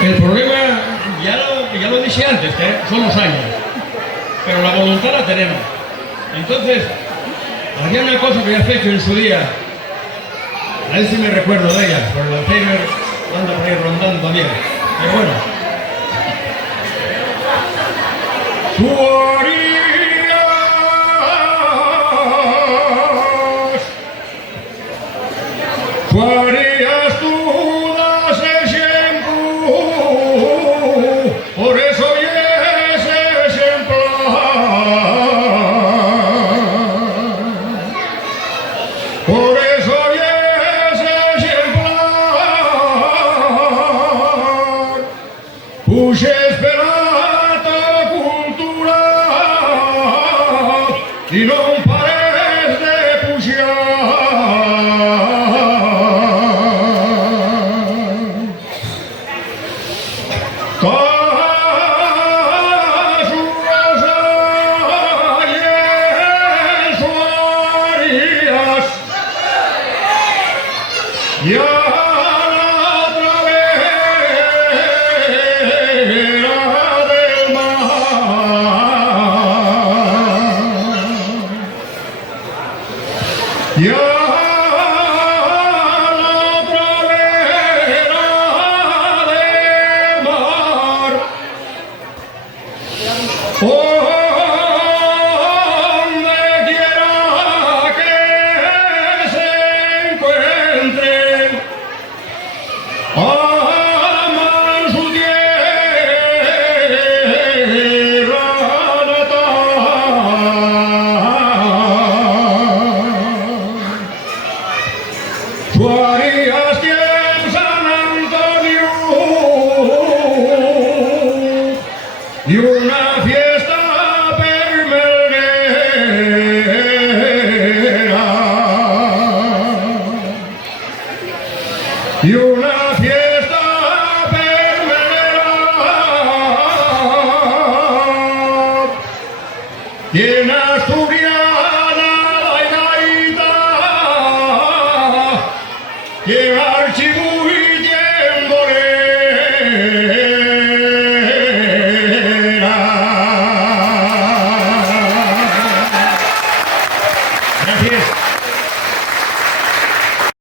El problema, ya lo dije antes, que son los años, pero la voluntad la tenemos. Entonces, había una cosa que había hecho en su día, a ver si me recuerdo de ella, por el Alzheimer anda por ahí rondando también, pero bueno. Farías todas ejemplo, por eso es ejemplar, por eso es ejemplar, puxe esperata cultura y no pares de puxar. Y a la travera del mar, y a la travera del mar, donde quiera que se encuentre, aman su tierra natal. Tú harías que en San Antonio y una fiesta permelera y una fiesta permelera.